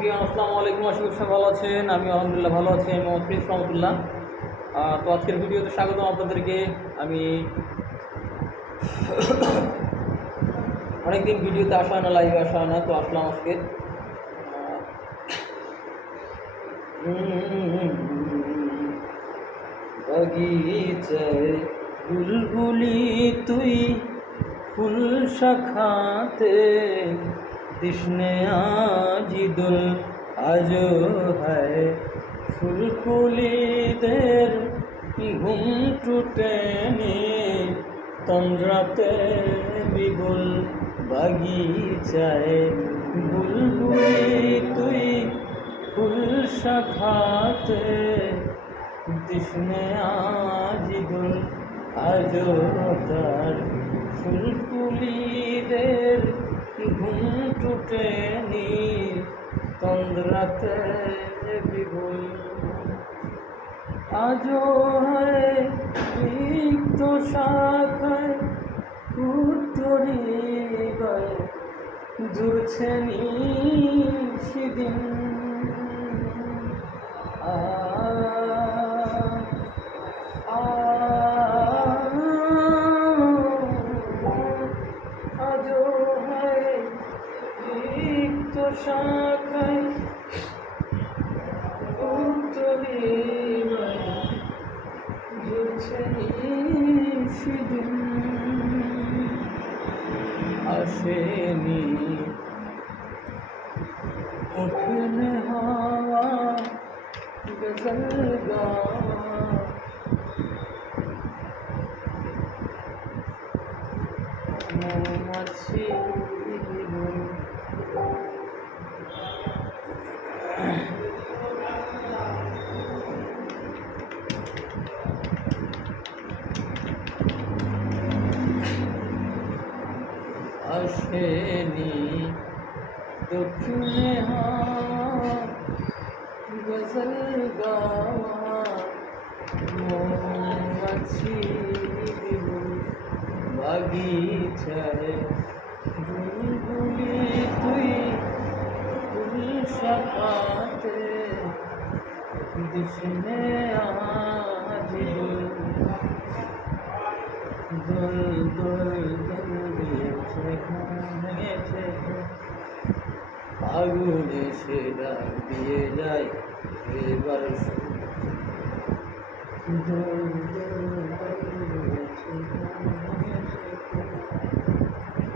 জিয়ান আসসালামু আলাইকুম, আশা করি সবাই ভালো আছেন। আমি আলহামদুলিল্লাহ ভালো আছি, আমি মোহাম্মদ প্রিন্স রহমতুল্লাহ। তো আজকের ভিডিওতে স্বাগতম আপনাদেরকে। আমি অনেকদিন ভিডিওতে আসা হয় না লাইভে আসা হয় না, তো আসলাম আজকে। তুই ফুল শাখাতে কৃষ্ণে আজিদুল আজ হয়। ফুলকুলিদের ঘুম টুটেনি তন্দ্রাতে বিগুল বাগিচায় বুলবুলি তুই ফুল শাখাতে কৃষ্ণে আজিদুল আজ তার ফুলকুলিদের ঘুম টুটেনি তন্দ্রাতে বিগুল আজও হয় রিক্ত শাখায় উত্তরি গায়ে জুড়ছে সেদিন। আ আ সেদিন আসেনি। উঠনে হাওয়া গজল মৌমাছি আসেনি দক্ষিণে হাওয়া গজল গাওয়া মৌমাছি বিহুল বাগিচায়। বুলবুলি তুই ফুল শাখাতে দিশনে আজ দোল দোল দোল। ভেঙেছে আগুনে সে ডাক দিয়ে যায় এবার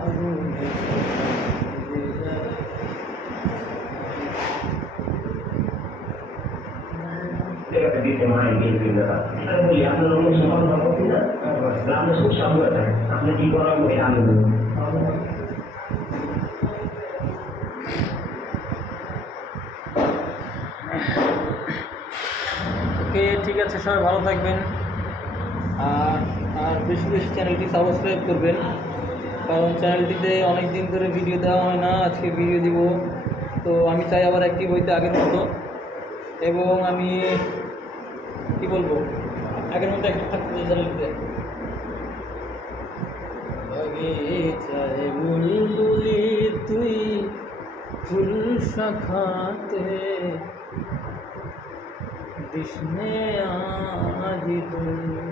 আগুনে Saya di tema ini ওকে, ঠিক আছে, সবাই ভালো থাকবেন। আর আর বেশি বেশি চ্যানেলটি সাবস্ক্রাইব করবেন, কারণ চ্যানেলটিতে অনেক দিন ধরে ভিডিও দেওয়া হয় না, আজকে ভিডিও দিব। তো আমি চাই আবার অ্যাক্টিভ হইতে আগের মতো। এবং আমি, কি বলব, আগের মতো অ্যাক্টিভ থাকতে চ্যানেলটিতে। বাগিচায় বুলবুলি তুই ফুল শাখাতে। কৃষ্ণে আজি তুই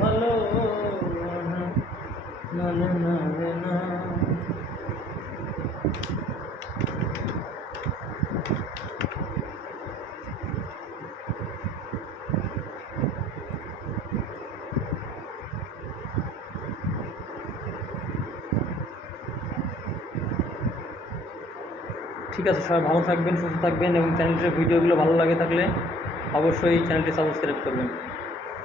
ভালো না। ঠিক আছে, সবাই ভালো থাকবেন, সুস্থ থাকবেন এবং চ্যানেলটির ভিডিওগুলো ভালো লাগে থাকলে অবশ্যই চ্যানেলটি সাবস্ক্রাইব করবেন।